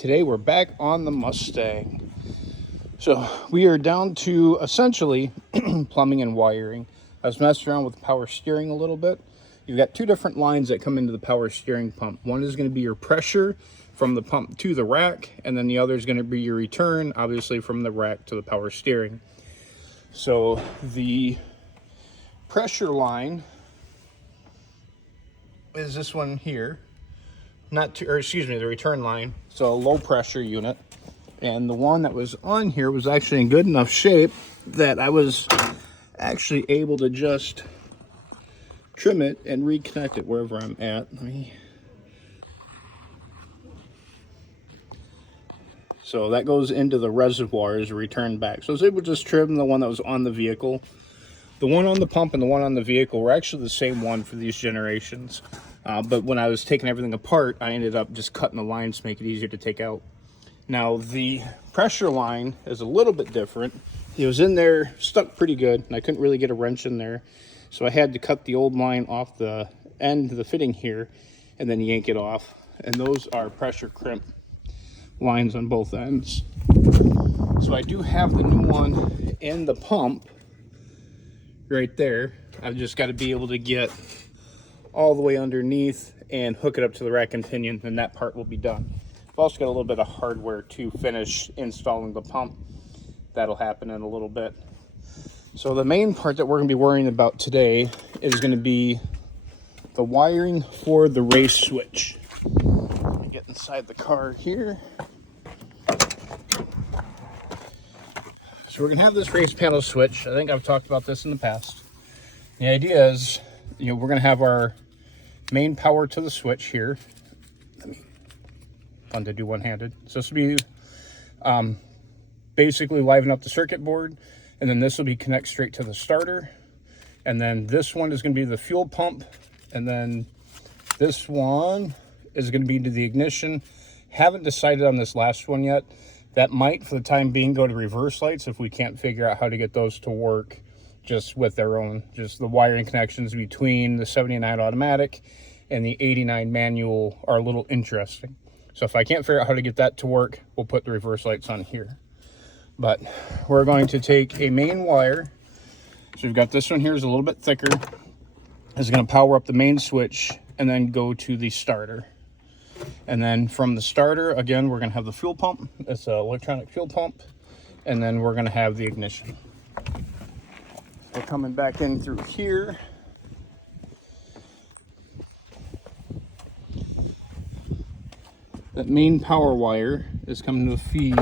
Today we're back on the Mustang. So we are down to essentially plumbing and wiring. I was messing around with the power steering a little bit. You've got two different lines that come into the power steering pump. One is going to be your pressure from the pump to the rack, and then the other is going to be your return, obviously from the rack to the power steering. So the pressure line is this one here. The return line. So a low pressure unit. And the one that was on here was actually in good enough shape that I was actually able to just trim it and reconnect it wherever I'm at. So that goes into the reservoir as a return back. So I was able to just trim the one that was on the vehicle. The one on the pump and the one on the vehicle were actually the same one for these generations. But when I was taking everything apart, I ended up just cutting the lines to make it easier to take out. Now the pressure line is a little bit different. It was in there, stuck pretty good, and I couldn't really get a wrench in there. So I had to cut the old line off the end of the fitting here and then yank it off. And those are pressure crimp lines on both ends. So I do have the new one in the pump right there. I've just got to be able to get all the way underneath and hook it up to the rack and pinion, and that part will be done. I've also got a little bit of hardware to finish installing the pump. That'll happen in a little bit. So the main part that we're going to be worrying about today is going to be the wiring for the race switch. Let me get inside the car here. So we're going to have this race panel switch. I think I've talked about this in the past. The idea is, we're going to have our main power to the switch here. Fun to do one-handed. So this will be basically liven up the circuit board, and then this will be connect straight to the starter, and then this one is going to be the fuel pump, and then this one is going to be to the ignition. Haven't decided on this last one yet. That might, for the time being, go to reverse lights if we can't figure out how to get those to work just with their own. Just the wiring connections between the 79 automatic and the 89 manual are a little interesting. So if I can't figure out how to get that to work, we'll put the reverse lights on here. But we're going to take a main wire. So we've got this one here is a little bit thicker. It's going to power up the main switch and then go to the starter. And then from the starter, again, we're going to have the fuel pump. It's an electronic fuel pump. And then we're going to have the ignition. We're coming back in through here. That main power wire is coming to feed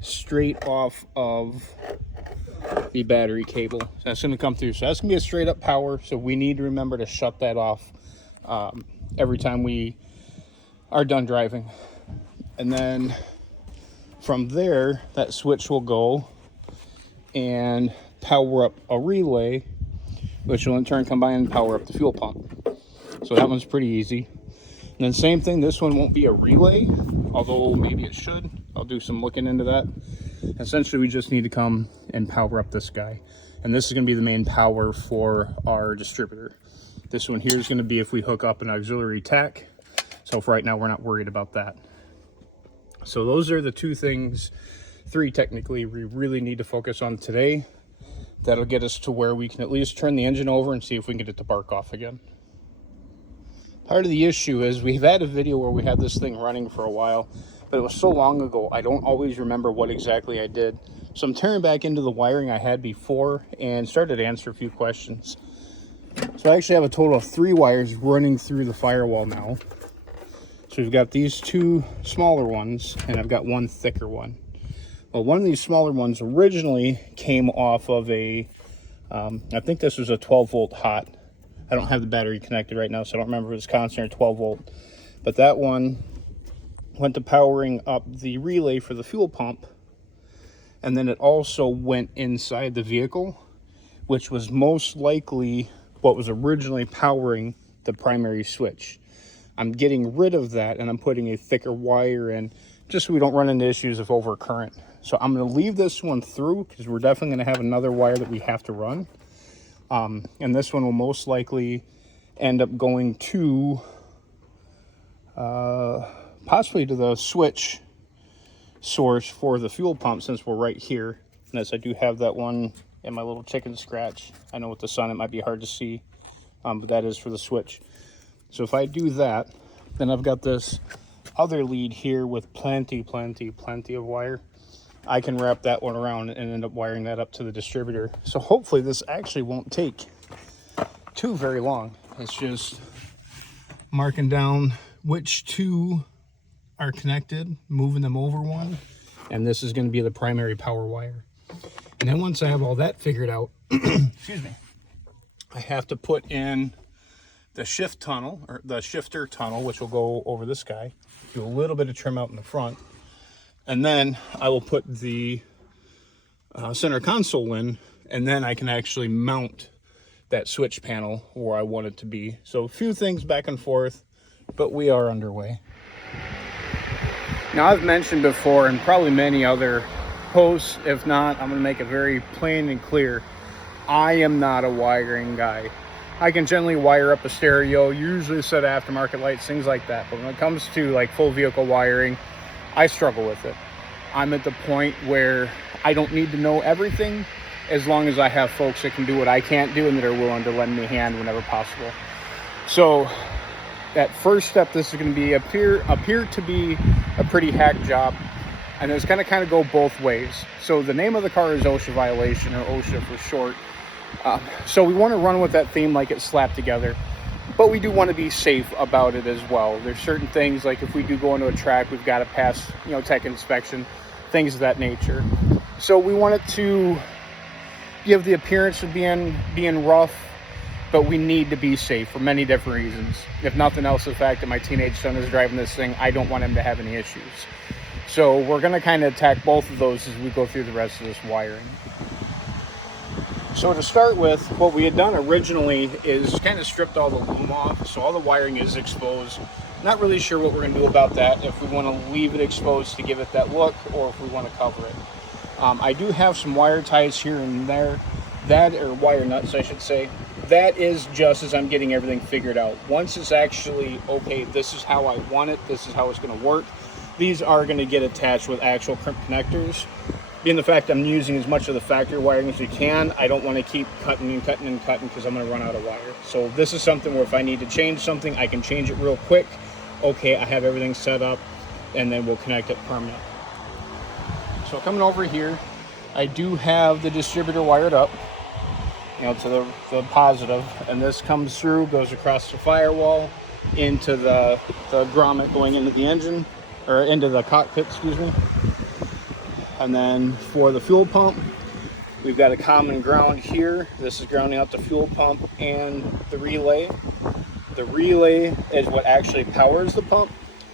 straight off of the battery cable. So that's going to come through. So that's going to be a straight up power. So we need to remember to shut that off every time we are done driving. And then from there, that switch will go and power up a relay, which will in turn combine and power up the fuel pump. So that one's pretty easy. And then same thing, this one won't be a relay, although maybe it should. I'll do some looking into that. Essentially, we just need to come and power up this guy. And this is going to be the main power for our distributor. This one here is going to be if we hook up an auxiliary tack. So for right now, we're not worried about that. So those are the two things, three technically, we really need to focus on today. That'll get us to where we can at least turn the engine over and see if we can get it to bark off again. Part of the issue is we've had a video where we had this thing running for a while, but it was so long ago, I don't always remember what exactly I did. So I'm tearing back into the wiring I had before and started to answer a few questions. So I actually have a total of 3 wires running through the firewall now. So we've got these 2 smaller ones, and I've got 1 thicker one. Well, one of these smaller ones originally came off of I think this was a 12 volt hot. I don't have the battery connected right now, so I don't remember if it was constant or 12 volt. But that one went to powering up the relay for the fuel pump. And then it also went inside the vehicle, which was most likely what was originally powering the primary switch. I'm getting rid of that, and I'm putting a thicker wire in just so we don't run into issues of overcurrent. So I'm going to leave this one through because we're definitely going to have another wire that we have to run. And this one will most likely end up going to possibly to the switch source for the fuel pump, since we're right here. And as I do have that one in my little chicken scratch, I know with the sun it might be hard to see, but that is for the switch. So if I do that, then I've got this other lead here with plenty of wire. I can wrap that one around and end up wiring that up to the distributor. So hopefully this actually won't take too very long. It's just marking down which two are connected, moving them over one, and this is going to be the primary power wire. And then once I have all that figured out, excuse me, I have to put in the shift tunnel, or the shifter tunnel, which will go over this guy, do a little bit of trim out in the front, and then I will put the center console in, and then I can actually mount that switch panel where I want it to be. So a few things back and forth, but we are underway. Now, I've mentioned before, and probably many other posts, if not, I'm going to make it very plain and clear. I am not a wiring guy. I can generally wire up a stereo, usually set aftermarket lights, things like that. But when it comes to like full vehicle wiring, I struggle with it. I'm at the point where I don't need to know everything, as long as I have folks that can do what I can't do and that are willing to lend me a hand whenever possible. So that first step, this is going to be appear to be a pretty hack job, and it's going to kind of go both ways. So the name of the car is OSHA violation, or OSHA for short. So we want to run with that theme like it's slapped together, but we do want to be safe about it as well. There's certain things, like if we do go into a track, we've got to pass, tech inspection, things of that nature. So we want it to give the appearance of being rough, but we need to be safe for many different reasons. If nothing else, the fact that my teenage son is driving this thing, I don't want him to have any issues. So we're going to kind of attack both of those as we go through the rest of this wiring. So to start with, what we had done originally is kind of stripped all the loom off, so all the wiring is exposed. Not really sure what we're going to do about that, if we want to leave it exposed to give it that look, or if we want to cover it. I do have some wire ties here and there, or wire nuts I should say. That is just as I'm getting everything figured out. Once it's actually, okay, this is how I want it, this is how it's going to work, these are going to get attached with actual crimp connectors. Being the fact I'm using as much of the factory wiring as we can, I don't want to keep cutting because I'm going to run out of wire. So this is something where if I need to change something, I can change it real quick. Okay, I have everything set up, and then we'll connect it permanent. So coming over here, I do have the distributor wired up, to the positive, and this comes through, goes across the firewall into the grommet going into the engine, or into the cockpit, excuse me. And then for the fuel pump, we've got a common ground here. This is grounding out the fuel pump and the relay. The relay is what actually powers the pump.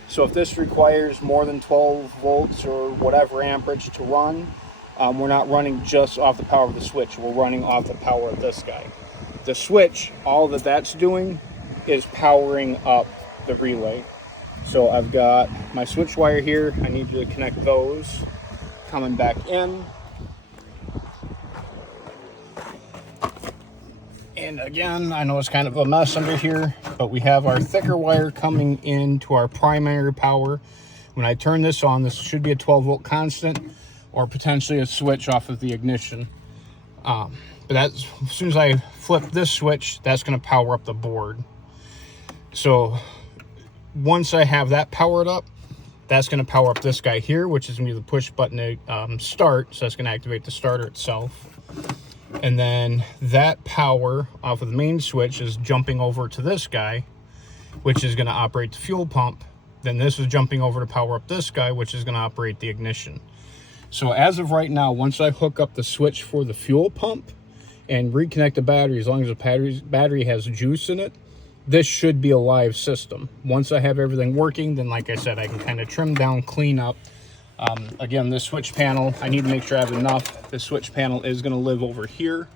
So if this requires more than 12 volts or whatever amperage to run, we're not running just off the power of the switch. We're running off the power of this guy. The switch, all that's doing is powering up the relay. So I've got my switch wire here. I need to connect those. Coming back in. And again, I know it's kind of a mess under here, but we have our thicker wire coming into our primary power. When I turn this on, this should be a 12 volt constant, or potentially a switch off of the ignition. But that's, as soon as I flip this switch, that's going to power up the board. So once I have that powered up, that's going to power up this guy here, which is going to be the push button to start. So that's going to activate the starter itself. And then that power off of the main switch is jumping over to this guy, which is going to operate the fuel pump. Then this is jumping over to power up this guy, which is going to operate the ignition. So as of right now, once I hook up the switch for the fuel pump and reconnect the battery, as long as the battery has juice in it, this should be a live system. Once I have everything working, then like I said, I can kind of trim down, clean up. Again, this switch panel, I need to make sure I have enough. The switch panel is going to live over here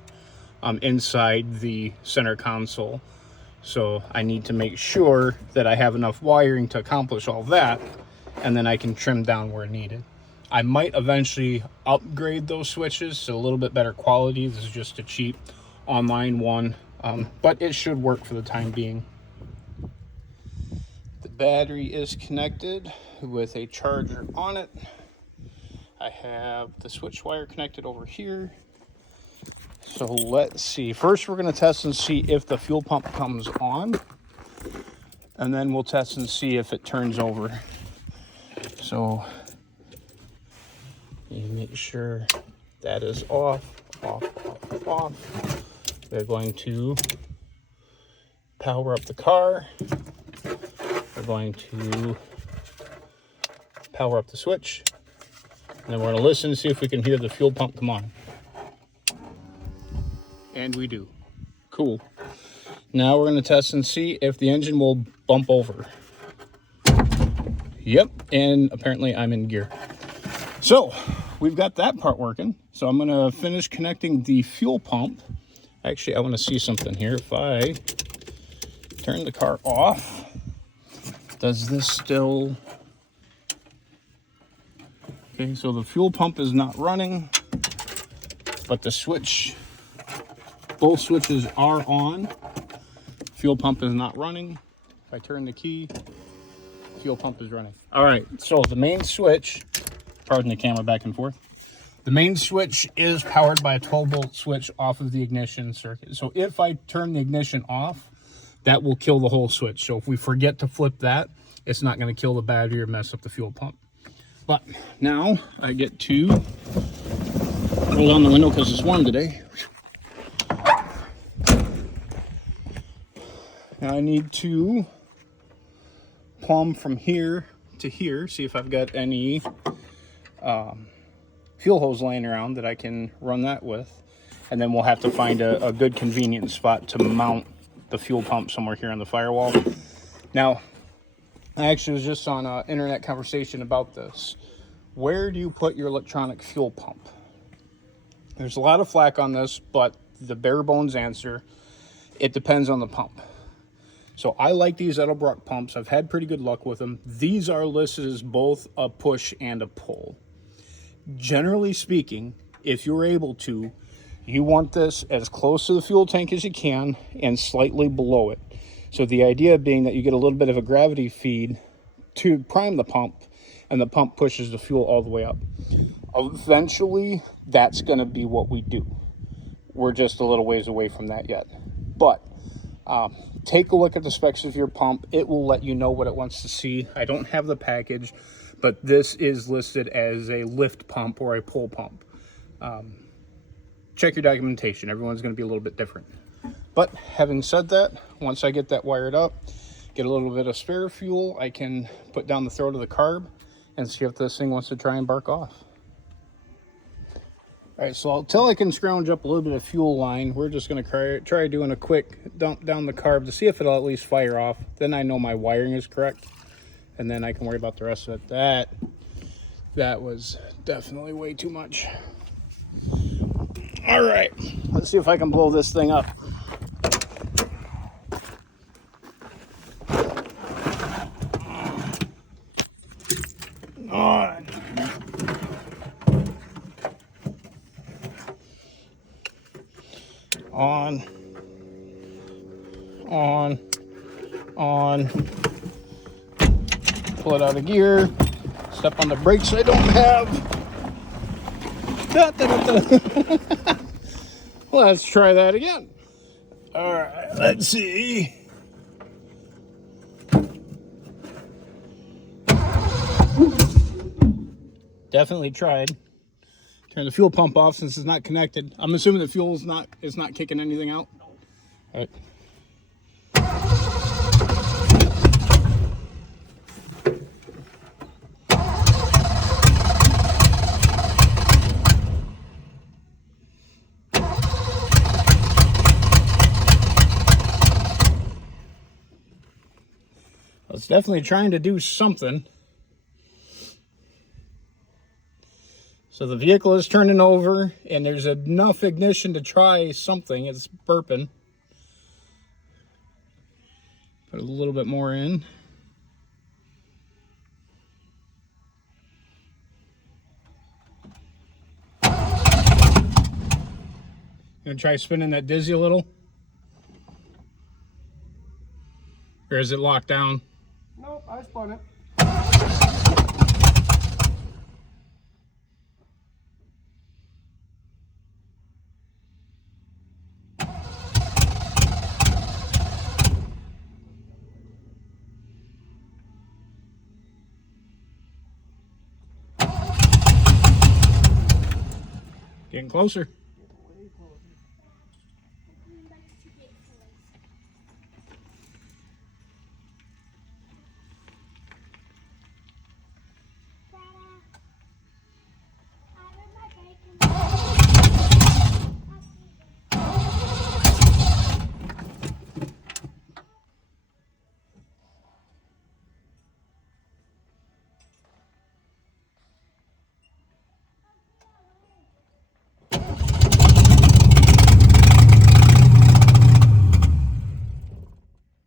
inside the center console. So I need to make sure that I have enough wiring to accomplish all that, and then I can trim down where needed. I might eventually upgrade those switches to a little bit better quality. This is just a cheap online one, but it should work for the time being. The battery is connected with a charger on it. I have the switch wire connected over here. So let's see. First, we're going to test and see if the fuel pump comes on. And then we'll test and see if it turns over. So you make sure that is off, off, off, off. We're going to power up the car. We're going to power up the switch. And then we're going to listen to see if we can hear the fuel pump come on. And we do. Cool. Now we're going to test and see if the engine will bump over. Yep, and apparently I'm in gear. So we've got that part working. So I'm going to finish connecting the fuel pump. Actually, I want to see something here. If I turn the car off, does this still... Okay, so the fuel pump is not running, but the switch, both switches are on. Fuel pump is not running. If I turn the key, fuel pump is running. All right, so the main switch, pardon the camera back and forth. The main switch is powered by a 12-volt switch off of the ignition circuit. So if I turn the ignition off, that will kill the whole switch. So if we forget to flip that, it's not going to kill the battery or mess up the fuel pump. But now I get to roll down the window because it's warm today. Now I need to plumb from here to here, see if I've got any fuel hose laying around that I can run that with. And then we'll have to find a good convenient spot to mount the fuel pump somewhere here on the firewall. Now, I actually was just on an internet conversation about this. Where do you put your electronic fuel pump? There's a lot of flack on this, but the bare bones answer, it depends on the pump. So I like these Edelbrock pumps. I've had pretty good luck with them. These are listed as both a push and a pull. Generally speaking, if you're able to, you want this as close to the fuel tank as you can and slightly below it. So the idea being that you get a little bit of a gravity feed to prime the pump, and the pump pushes the fuel all the way up. Eventually, that's going to be what we do. We're just a little ways away from that yet. But take a look at the specs of your pump. It will let you know what it wants to see. I don't have the package, but this is listed as a lift pump or a pull pump. Check your documentation. Everyone's going to be a little bit different. But having said that, once I get that wired up, get a little bit of spare fuel, I can put down the throat of the carb and see if this thing wants to try and bark off. All right, so until I can scrounge up a little bit of fuel line, we're just going to try doing a quick dump down the carb to see if it'll at least fire off. Then I know my wiring is correct, and then I can worry about the rest of it. That was definitely way too much. All right, let's see if I can blow this thing up. On, pull it out of gear, step on the brakes I don't have. Let's try that again. All right, let's see. Definitely tried. Turn the fuel pump off since it's not connected. I'm assuming the fuel is not kicking anything out. All right. It's definitely trying to do something. So the vehicle is turning over and there's enough ignition to try something. It's burping. Put a little bit more in. Gonna try spinning that dizzy a little. Or is it locked down? Nope, I spun it. Getting closer.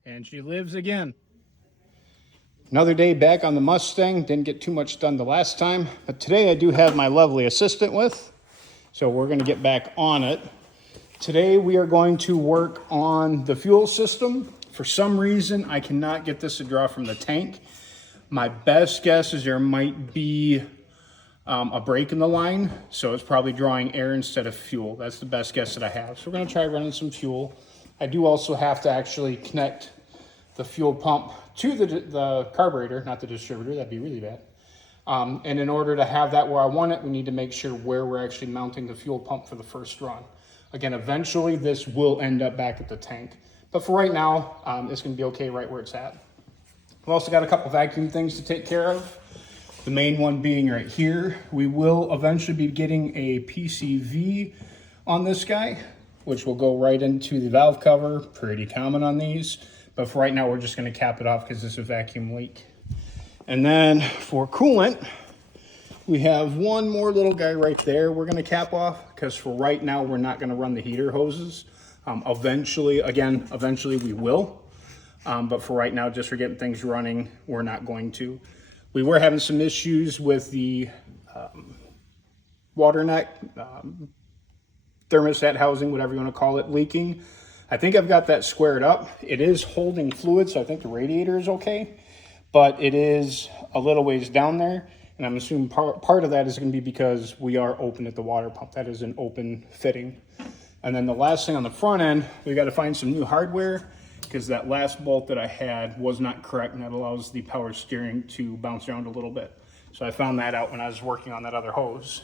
And she lives again. Another day back on the Mustang. Didn't get too much done the last time, but today I do have my lovely assistant with, so we're going to get back on it. Today we are going to work on the fuel system. For some reason, I cannot get this to draw from the tank. My best guess is there might be a break in the line, so it's probably drawing air instead of fuel. That's the best guess that I have. So we're going to try running some fuel. I do also have to actually connect the fuel pump to the carburetor, not the distributor. That'd be really bad. And in order to have that where I want it, we need to make sure where we're actually mounting the fuel pump for the first run. Again, eventually this will end up back at the tank, but for right now, it's going to be okay right where it's at. We've also got a couple vacuum things to take care of. The main one being right here. We will eventually be getting a PCV on this guy, which will go right into the valve cover. Pretty common on these, but for right now, we're just going to cap it off because this is a vacuum leak. And then for coolant, we have one more little guy right there we're going to cap off, because for right now, we're not going to run the heater hoses. Eventually we will. But for right now, just for getting things running, we're not going to. We were having some issues with the water neck, thermostat housing, whatever you want to call it, leaking. I think I've got that squared up. It is holding fluid, so I think the radiator is okay, but it is a little ways down there. And I'm assuming part of that is going to be because we are open at the water pump. That is an open fitting. And then the last thing on the front end, we got to find some new hardware, because that last bolt that I had was not correct, and that allows the power steering to bounce around a little bit. So I found that out when I was working on that other hose.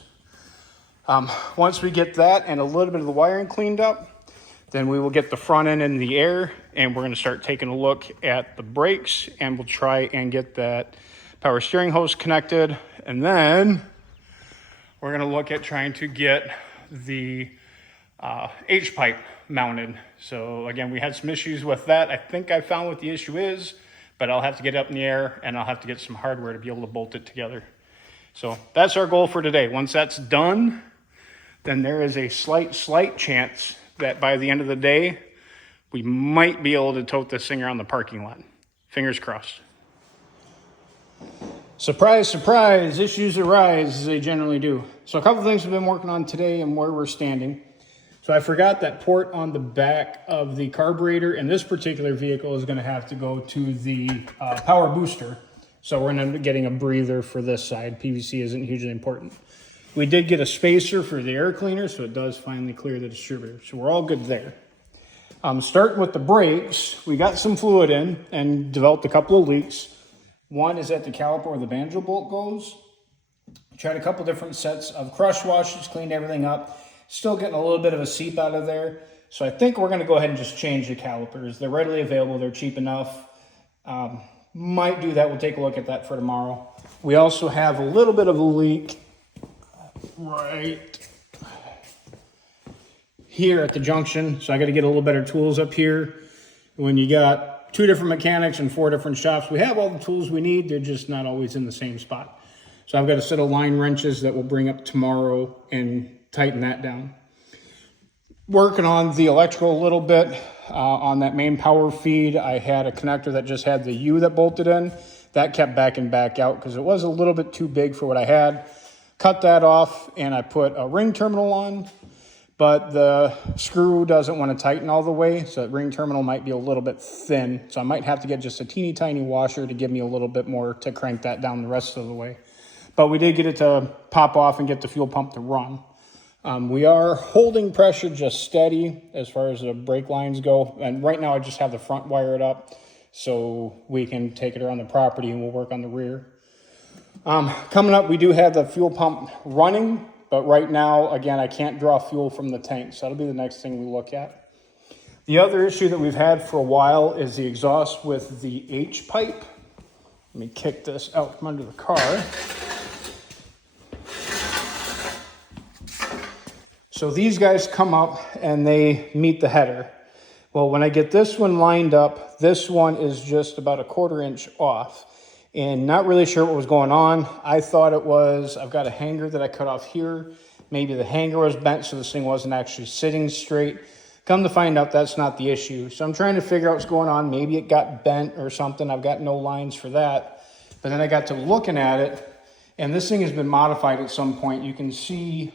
Once we get that and a little bit of the wiring cleaned up, then we will get the front end in the air, and we're going to start taking a look at the brakes, and we'll try and get that power steering hose connected. And then we're going to look at trying to get the H-pipe mounted. So again, we had some issues with that. I think I found what the issue is, but I'll have to get it up in the air, and I'll have to get some hardware to be able to bolt it together. So that's our goal for today. Once that's done, then there is a slight chance that by the end of the day, we might be able to tote this thing around the parking lot. Fingers crossed. Surprise, surprise, issues arise as they generally do. So a couple things we've been working on today and where we're standing. So I forgot that port on the back of the carburetor in this particular vehicle is going to have to go to the power booster. So we're going to be getting a breather for this side. PVC isn't hugely important. We did get a spacer for the air cleaner, so it does finally clear the distributor. So we're all good there. Starting with the brakes, we got some fluid in and developed a couple of leaks. One is at the caliper where the banjo bolt goes. Tried a couple different sets of crush washes, cleaned everything up. Still getting a little bit of a seep out of there. So I think we're going to go ahead and just change the calipers. They're readily available. They're cheap enough. Might do that. We'll take a look at that for tomorrow. We also have a little bit of a leak right here at the junction. So I got to get a little better tools up here. When you got 2 different mechanics and 4 different shops, we have all the tools we need. They're just not always in the same spot. So I've got a set of line wrenches that we'll bring up tomorrow and tighten that down. Working on the electrical a little bit. On that main power feed, I had a connector that just had the U that bolted in. That kept backing back out because it was a little bit too big for what I had. Cut that off, and I put a ring terminal on, but the screw doesn't want to tighten all the way, so that ring terminal might be a little bit thin. So I might have to get just a teeny tiny washer to give me a little bit more to crank that down the rest of the way. But we did get it to pop off and get the fuel pump to run. We are holding pressure just steady as far as the brake lines go. And right now I just have the front wired up so we can take it around the property and we'll work on the rear. Coming up, we do have the fuel pump running, but But right now, again, I can't draw fuel from the tank, so that'll be the next thing we look at. The other issue that we've had for a while is the exhaust with the H pipe. Let me kick this out from under the car. So these guys come up and they meet the header. Well, when I get this one lined up, this one is just about a 1/4 inch off. And not really sure what was going on. I thought it was, I've got a hanger that I cut off here. Maybe the hanger was bent so this thing wasn't actually sitting straight. Come to find out that's not the issue. So I'm trying to figure out what's going on. Maybe it got bent or something. I've got no lines for that. But then I got to looking at it, and this thing has been modified at some point. You can see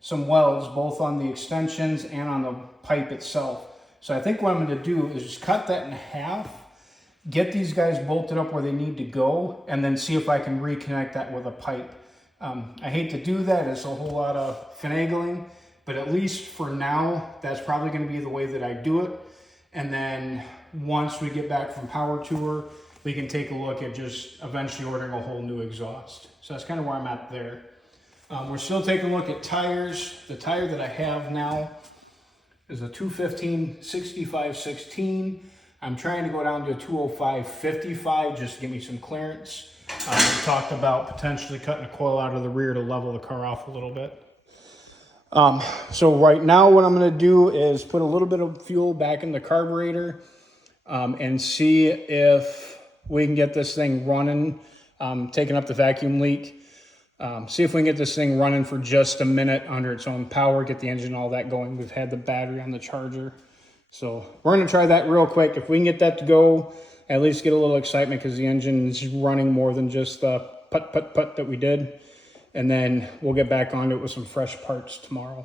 some welds both on the extensions and on the pipe itself. So I think what I'm going to do is just cut that in half, get these guys bolted up where they need to go, and then see if I can reconnect that with a pipe. I hate to do that. It's a whole lot of finagling, but at least for now, that's probably going to be the way that I do it. And then once we get back from PowerTour, we can take a look at just eventually ordering a whole new exhaust. So that's kind of where I'm at there. We're still taking a look at tires. The tire that I have now is a 215/65/16. I'm trying to go down to a 205/55 just to give me some clearance. We talked about potentially cutting a coil out of the rear to level the car off a little bit. So right now what I'm going to do is put a little bit of fuel back in the carburetor and see if we can get this thing running, taking up the vacuum leak. See if we can get this thing running for just a minute under its own power, get the engine, all that going. We've had the battery on the charger. So we're going to try that real quick. If we can get that to go, at least get a little excitement because the engine is running more than just the put that we did. And then we'll get back on it with some fresh parts tomorrow.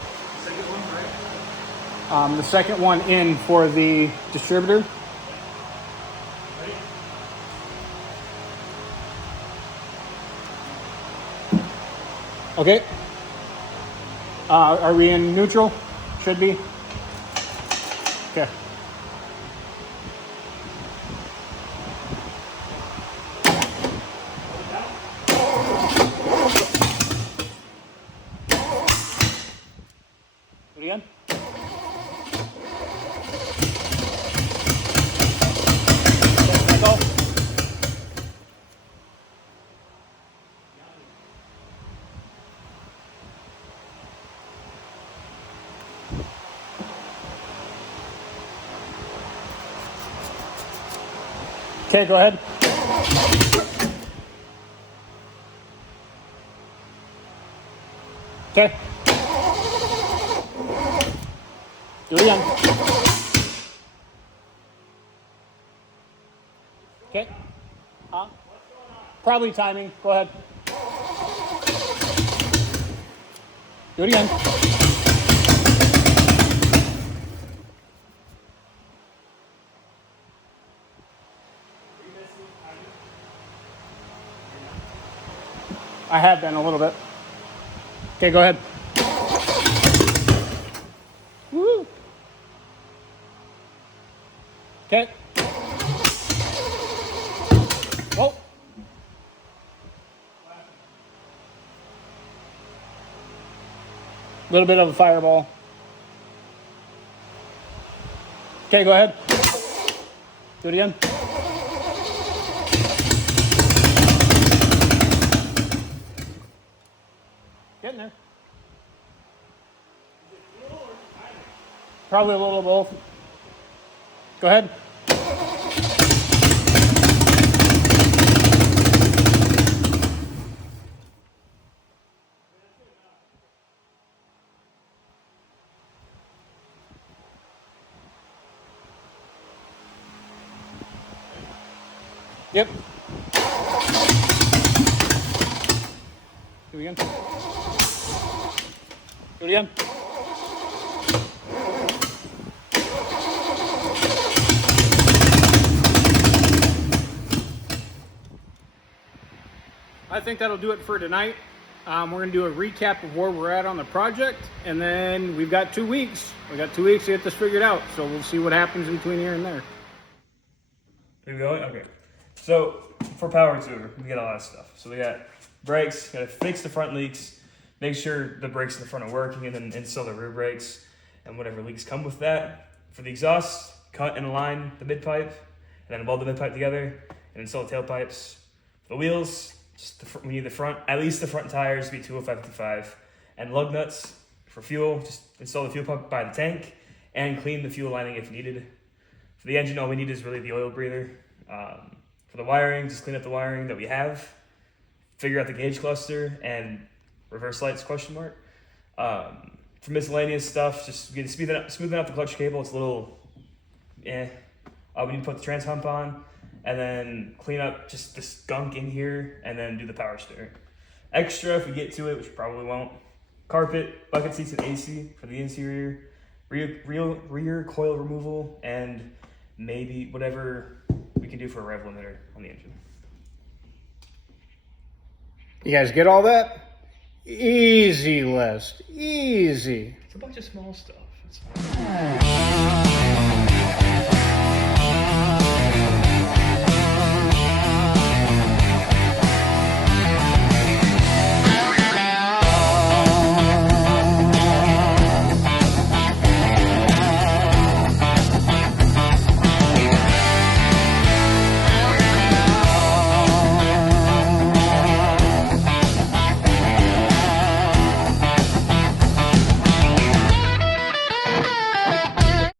Second one, right? The second one in for the distributor. Okay. Are we in neutral? Should be. Okay. Do it again. Okay, go. Okay, go ahead. Okay. Do it again. Okay. Probably timing. Go ahead. Do it again. I have been a little bit. Okay, go ahead. Woo. Okay. Whoa. A little bit of a fireball. Okay, go ahead. Do it again. Getting there. Probably a little of both. Go ahead. Yep. Do it again. Do it again. I think that'll do it for tonight. We're going to do a recap of where we're at on the project, and then we've got 2 weeks. We got 2 weeks to get this figured out, so we'll see what happens between here and there. Are we going? Okay. So for PowerTour, we got a lot of stuff. So we got Brakes, gotta fix the front leaks, make sure the brakes in the front are working, and then install the rear brakes and whatever leaks come with that. For the exhaust, cut and align the mid-pipe, and then weld the mid-pipe together, and install the tailpipes. For the wheels, we need the front, at least the front tires to be 205/55, and lug nuts. For fuel, just install the fuel pump by the tank, and clean the fuel lining if needed. For the engine, all we need is really the oil breather. For the wiring, just clean up the wiring that we have, figure out the gauge cluster, and reverse lights, question mark. For miscellaneous stuff, just smoothing out the clutch cable. It's a little, we need to put the trans hump on, and then clean up just this gunk in here, and then do the power steer. Extra, if we get to it, which we probably won't, carpet, bucket seats, and AC for the interior, rear coil removal, and maybe whatever we can do for a rev limiter on the engine. You guys get all that? Easy list. Easy. It's a bunch of small stuff. It's fine.